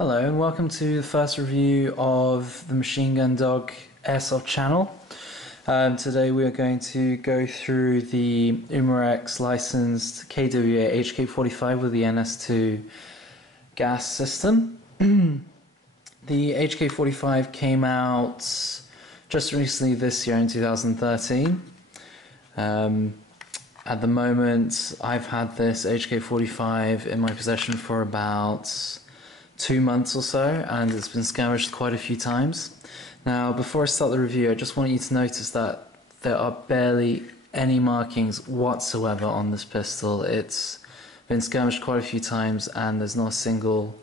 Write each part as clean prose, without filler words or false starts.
Hello and welcome to the first review of the Machine Gun Dog Airsoft channel. Today we are going to go through the Umarex licensed KWA HK45 with the NS2 gas system. The HK45 came out just recently this year in 2013. At the moment I've had this HK45 in my possession for about 2 months or so, and it's been scavenged quite a few times. Now, before I start the review, I just want you to notice that there are barely any markings whatsoever on this pistol. It's been scavenged quite a few times and there's not a single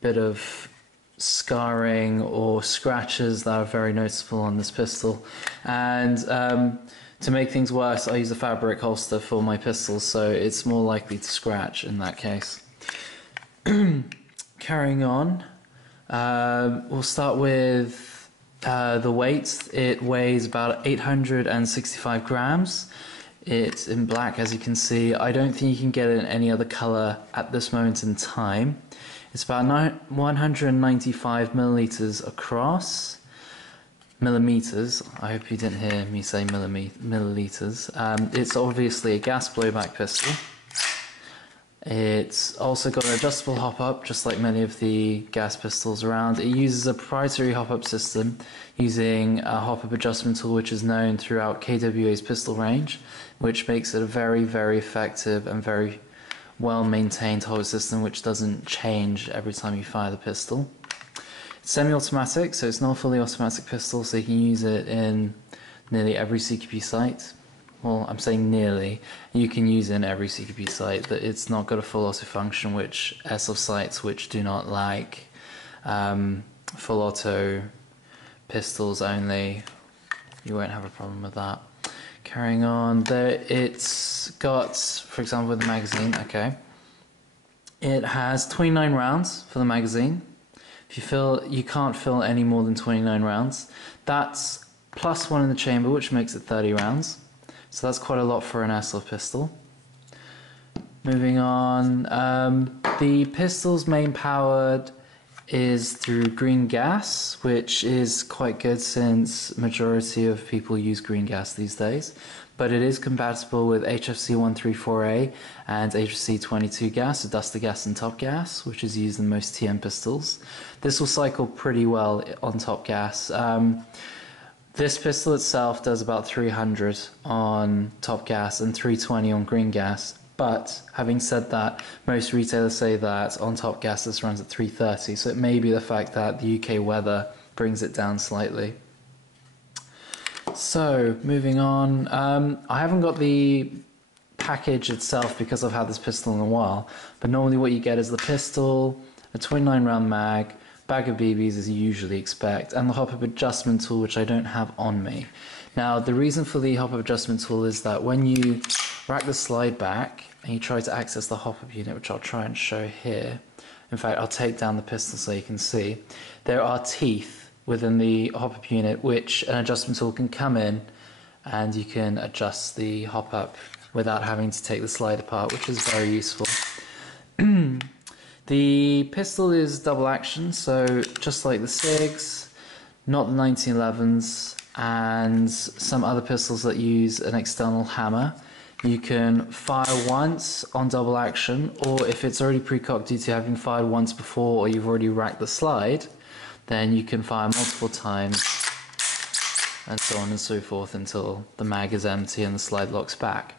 bit of scarring or scratches that are very noticeable on this pistol. And to make things worse, I use a fabric holster for my pistols, so it's more likely to scratch in that case. Carrying on, we'll start with the weight. It weighs about 865 grams. It's in black, as you can see. I don't think you can get it in any other color at this moment in time. It's about 195 milliliters across. Millimeters. I hope you didn't hear me say milliliters. It's obviously a gas blowback pistol. It's also got an adjustable hop-up, just like many of the gas pistols around. It uses a proprietary hop-up system using a hop-up adjustment tool which is known throughout KWA's pistol range, which makes it a very, very effective and very well-maintained hop-up system which doesn't change every time you fire the pistol. It's semi-automatic, so it's not a fully automatic pistol, so you can use it in nearly every CQB site. Well, I'm saying nearly. You can use it in every CQB site, but it's not got a full auto function, which airsoft sites which do not like full auto pistols only, you won't have a problem with that. Carrying on, it's got, for example, with the magazine, okay, it has 29 rounds for the magazine. If you fill, you can't fill any more than 29 rounds. That's plus one in the chamber, which makes it 30 rounds. So that's quite a lot for an airsoft pistol. Moving on, the pistol's main powered is through green gas, which is quite good since majority of people use green gas these days. But it is compatible with HFC134A and HFC22 gas, so duster gas and top gas, which is used in most TM pistols. This will cycle pretty well on top gas. This pistol itself does about 300 on top gas and 320 on green gas, but having said that, most retailers say that on top gas this runs at 330, so it may be the fact that the UK weather brings it down slightly. So, moving on, I haven't got the package itself because I've had this pistol in a while, but normally what you get is the pistol, a 29 round mag, bag of BBs as you usually expect, and the hop-up adjustment tool, which I don't have on me. Now, the reason for the hop-up adjustment tool is that when you rack the slide back and you try to access the hop-up unit, which I'll try and show here, in fact I'll take down the pistol so you can see, there are teeth within the hop-up unit which an adjustment tool can come in and you can adjust the hop-up without having to take the slide apart, which is very useful. The pistol is double action, so just like the SIGs, not the 1911s, and some other pistols that use an external hammer. You can fire once on double action, or if it's already pre-cocked due to having fired once before or you've already racked the slide, then you can fire multiple times and so on and so forth until the mag is empty and the slide locks back.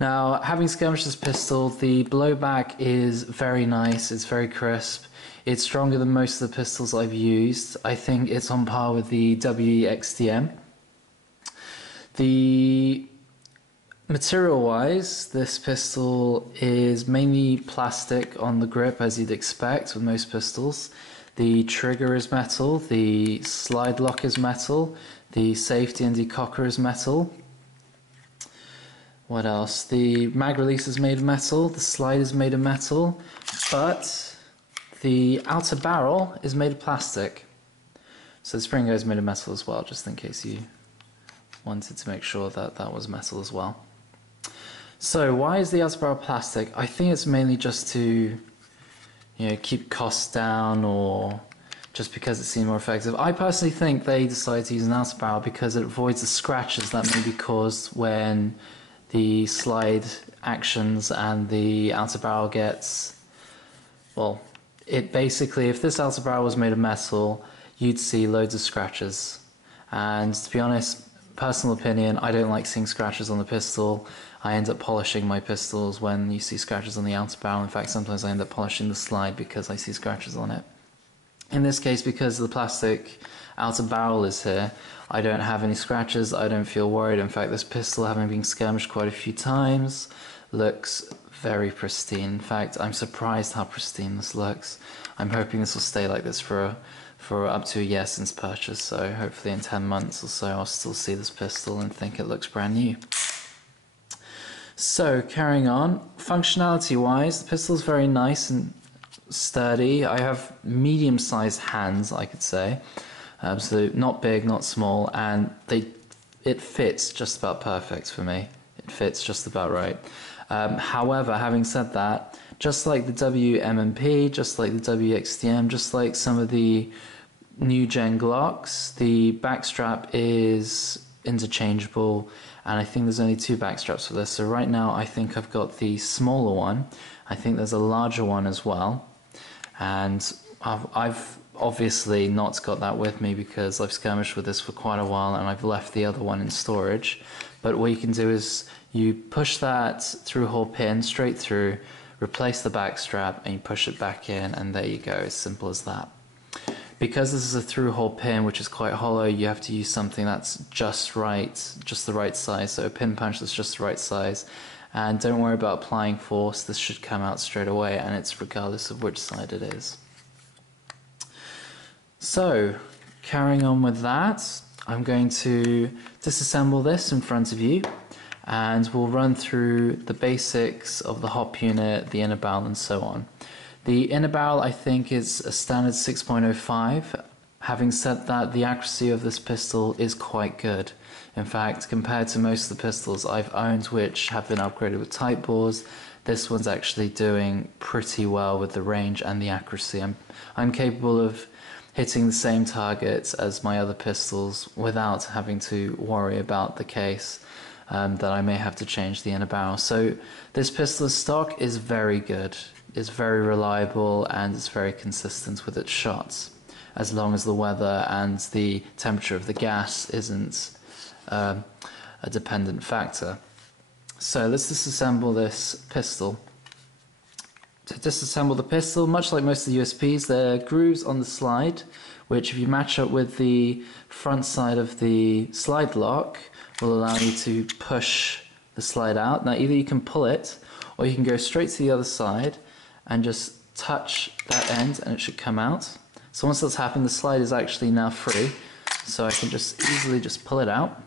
Now, having scavenged this pistol, the blowback is very nice, it's very crisp, it's stronger than most of the pistols I've used. I think it's on par with the WEXTM. The material-wise, this pistol is mainly plastic on the grip, as you'd expect with most pistols. The trigger is metal, the slide lock is metal, the safety and decocker is metal. What else? The mag release is made of metal, the slide is made of metal, but the outer barrel is made of plastic. So the spring is made of metal as well, just in case you wanted to make sure that that was metal as well. So why is the outer barrel plastic? I think it's mainly just to keep costs down or just because it seemed more effective. I personally think they decided to use an outer barrel because it avoids the scratches that may be caused when the slide actions and the outer barrel gets, well, it basically, if this outer barrel was made of metal, you'd see loads of scratches. And to be honest, personal opinion, I don't like seeing scratches on the pistol. I end up polishing my pistols when you see scratches on the outer barrel. In fact, sometimes I end up polishing the slide because I see scratches on it. In this case, because the plastic outer barrel is here, I don't have any scratches, I don't feel worried. In fact, this pistol, having been skirmished quite a few times, looks very pristine. In fact, I'm surprised how pristine this looks. I'm hoping this will stay like this for up to a year since purchase, so hopefully in 10 months or so I'll still see this pistol and think it looks brand new. So, carrying on, functionality wise, the pistol is very nice and sturdy. I have medium-sized hands, I could say, so not big, not small, and it fits just about perfect for me. It fits just about right. However, having said that, just like the WMMP, just like the WXTM, just like some of the new gen Glocks, the backstrap is interchangeable, and I think there's only 2 backstraps for this. So right now I think I've got the smaller one. I think there's a larger one as well. And I've obviously not got that with me because I've skirmished with this for quite a while and I've left the other one in storage. But what you can do is you push that through-hole pin straight through, replace the back strap, and you push it back in, and there you go, as simple as that. Because this is a through-hole pin, which is quite hollow, you have to use something that's just right, just the right size, so a pin punch that's just the right size. And don't worry about applying force, this should come out straight away, and it's regardless of which side it is. So, carrying on with that, I'm going to disassemble this in front of you, and we'll run through the basics of the hop unit, the inner barrel, and so on. The inner barrel, I think, is a standard 6.05. Having said that, the accuracy of this pistol is quite good. In fact, compared to most of the pistols I've owned which have been upgraded with tight bores, this one's actually doing pretty well with the range and the accuracy. I'm capable of hitting the same targets as my other pistols without having to worry about the case that I may have to change the inner barrel. So this pistol's stock is very good, it's very reliable, and it's very consistent with its shots, as long as the weather and the temperature of the gas isn't a dependent factor. So let's disassemble this pistol. To disassemble the pistol, much like most of the USPs, there are grooves on the slide, which if you match up with the front side of the slide lock, will allow you to push the slide out. Now either you can pull it, or you can go straight to the other side and just touch that end and it should come out. So once that's happened, the slide is actually now free, so I can just easily just pull it out.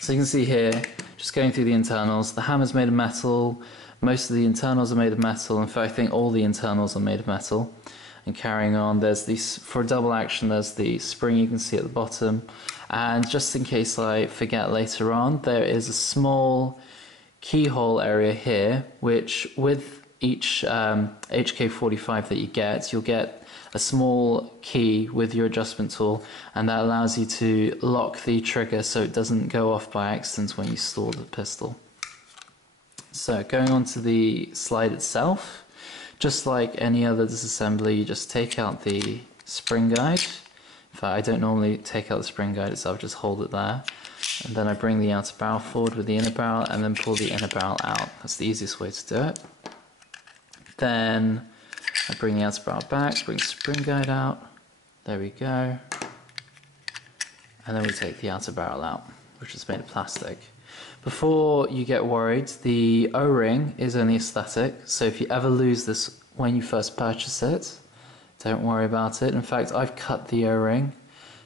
So you can see here, just going through the internals, the hammer's made of metal, most of the internals are made of metal, in fact I think all the internals are made of metal. And carrying on, there's these, for double action, there's the spring you can see at the bottom, and just in case I forget later on, there is a small keyhole area here, which with each HK45 that you get, you'll get a small key with your adjustment tool, and that allows you to lock the trigger so it doesn't go off by accident when you store the pistol. So going on to the slide itself, just like any other disassembly, you just take out the spring guide. In fact, I don't normally take out the spring guide itself, just hold it there. And then I bring the outer barrel forward with the inner barrel and then pull the inner barrel out. That's the easiest way to do it. Then I bring the outer barrel back, bring the spring guide out. There we go. And then we take the outer barrel out, which is made of plastic. Before you get worried, the O-ring is only a static, so if you ever lose this when you first purchase it, don't worry about it. In fact, I've cut the O-ring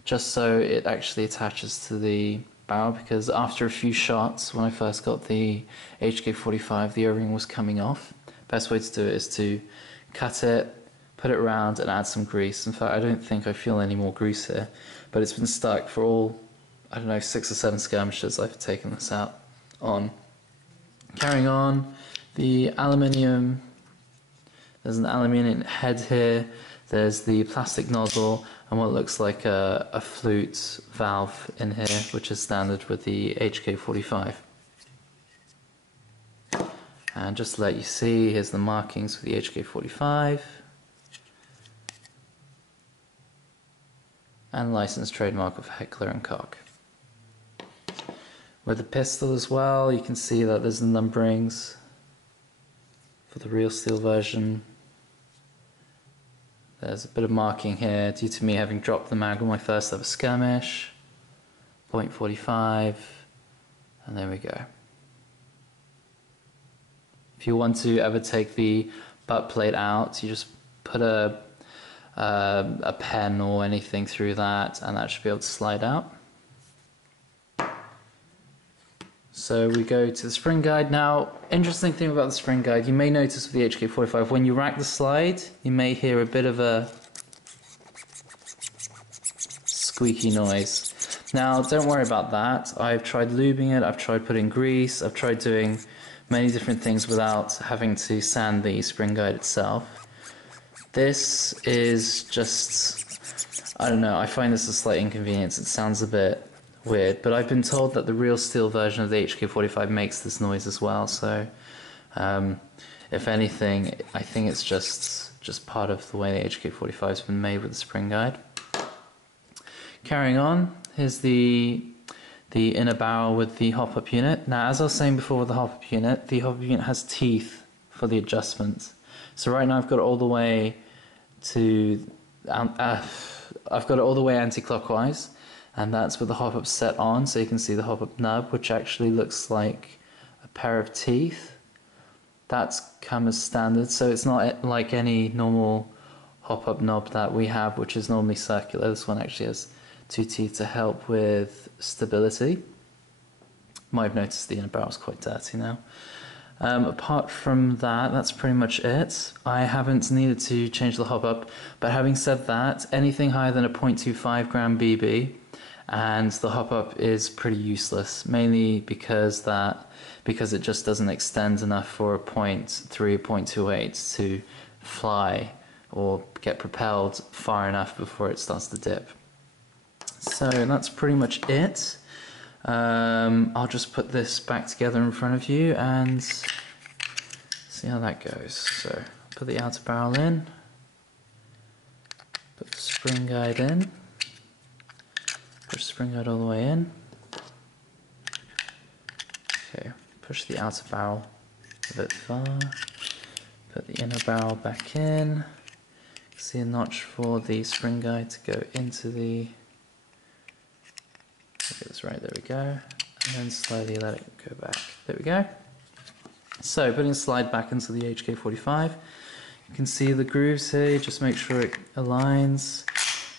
just so it actually attaches to the barrel, because after a few shots, when I first got the HK45, the O-ring was coming off. Best way to do it is to cut it, put it around, and add some grease. In fact, I don't think I feel any more grease here, but it's been stuck for all, I don't know, 6 or 7 skirmishes I've taken this out on. Carrying on, the aluminium There's an aluminium head here, there's the plastic nozzle, and what looks like a flute valve in here, which is standard with the HK45. And just to let you see, here's the markings for the HK45. And license trademark of Heckler & Koch. With the pistol as well, you can see that there's the numberings for the real steel version. There's a bit of marking here due to me having dropped the mag on my first ever skirmish. .45, and there we go. If you want to ever take the butt plate out, you just put a pen or anything through that, and that should be able to slide out. So we go to the spring guide. Now, interesting thing about the spring guide, you may notice with the HK45, when you rack the slide, you may hear a bit of a squeaky noise. Now, don't worry about that. I've tried lubing it, I've tried putting grease, I've tried doing many different things without having to sand the spring guide itself. This is just, I don't know, I find this a slight inconvenience. It sounds a bit weird, but I've been told that the real steel version of the HK45 makes this noise as well, so if anything, I think it's just part of the way the HK45 has been made with the spring guide. Carrying on, here's the inner barrel with the hop-up unit. Now, as I was saying before with the hop-up unit has teeth for the adjustment. So right now I've got it all the way to, I've got it all the way anti-clockwise, and that's with the hop-up set on, so you can see the hop-up nub, which actually looks like a pair of teeth. That's come as standard, so it's not like any normal hop-up knob that we have, which is normally circular. This one actually has two teeth to help with stability. You might have noticed the inner barrel is quite dirty now. Apart from that, that's pretty much it. I haven't needed to change the hop-up, but having said that, anything higher than a 0.25 gram BB and the hop-up is pretty useless, mainly because it just doesn't extend enough for a 0.3, 0.28 to fly or get propelled far enough before it starts to dip. So that's pretty much it. I'll just put this back together in front of you and see how that goes. So put the outer barrel in, put the spring guide in, push the spring guide all the way in. Okay, push the outer barrel a bit far, put the inner barrel back in. See a notch for the spring guide to go into the, okay, that's right, there we go, and then slowly let it go back, there we go. So putting the slide back into the HK45, you can see the grooves here, just make sure it aligns,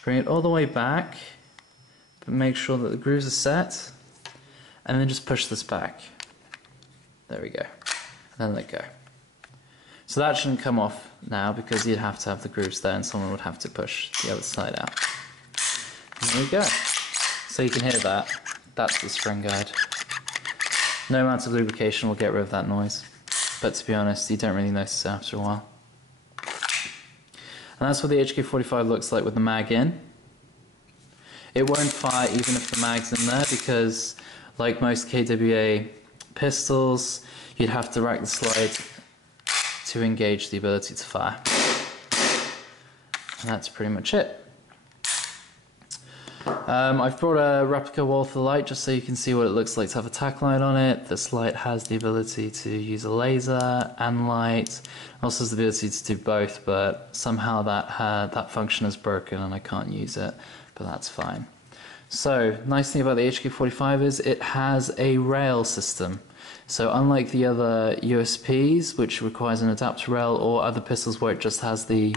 bring it all the way back, but make sure that the grooves are set, and then just push this back, there we go, and then let go. So that shouldn't come off now because you'd have to have the grooves there and someone would have to push the other side out. And there we go. So you can hear that. That's the spring guide. No amount of lubrication will get rid of that noise. But to be honest, you don't really notice it after a while. And that's what the HK45 looks like with the mag in. It won't fire even if the mag's in there because, like most KWA pistols, you'd have to rack the slide to engage the ability to fire. And that's pretty much it. I've brought a replica Walther light just so you can see what it looks like to have a tack light on it. This light has the ability to use a laser and light. Also has the ability to do both, but somehow that function is broken and I can't use it, but that's fine. So, nice thing about the HK45 is it has a rail system. So unlike the other USPs, which requires an adapter rail, or other pistols where it just has the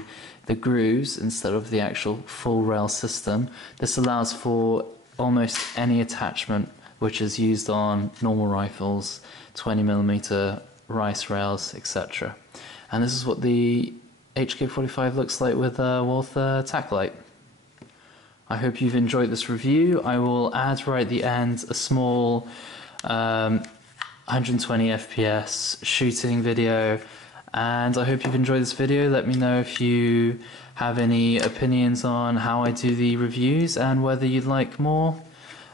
grooves instead of the actual full rail system, this allows for almost any attachment which is used on normal rifles, 20mm rice rails, etc. And this is what the HK45 looks like with a Walther tack light. I hope you've enjoyed this review. I will add right at the end a small 120 FPS shooting video And I hope you've enjoyed this video. Let me know if you have any opinions on how I do the reviews and whether you'd like more.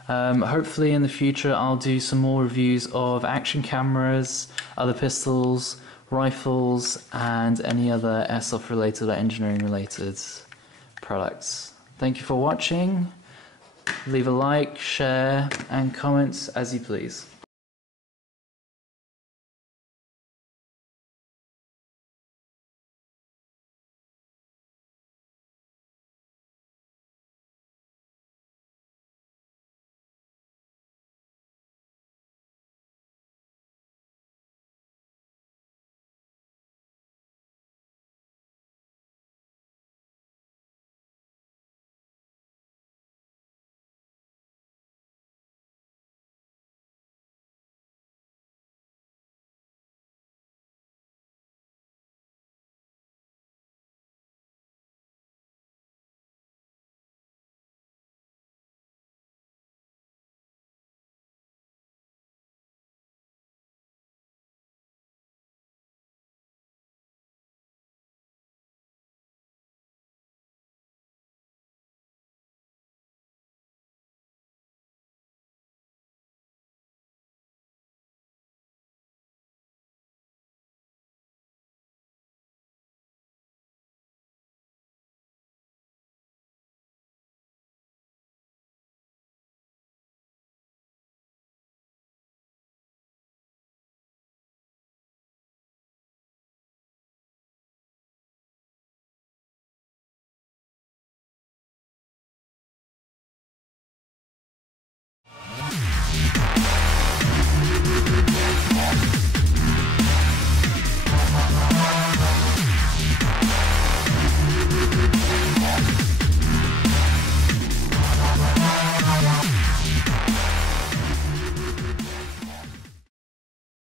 Hopefully in the future I'll do some more reviews of action cameras, other pistols, rifles, and any other airsoft related or engineering related products. Thank you for watching. Leave a like, share, and comments as you please.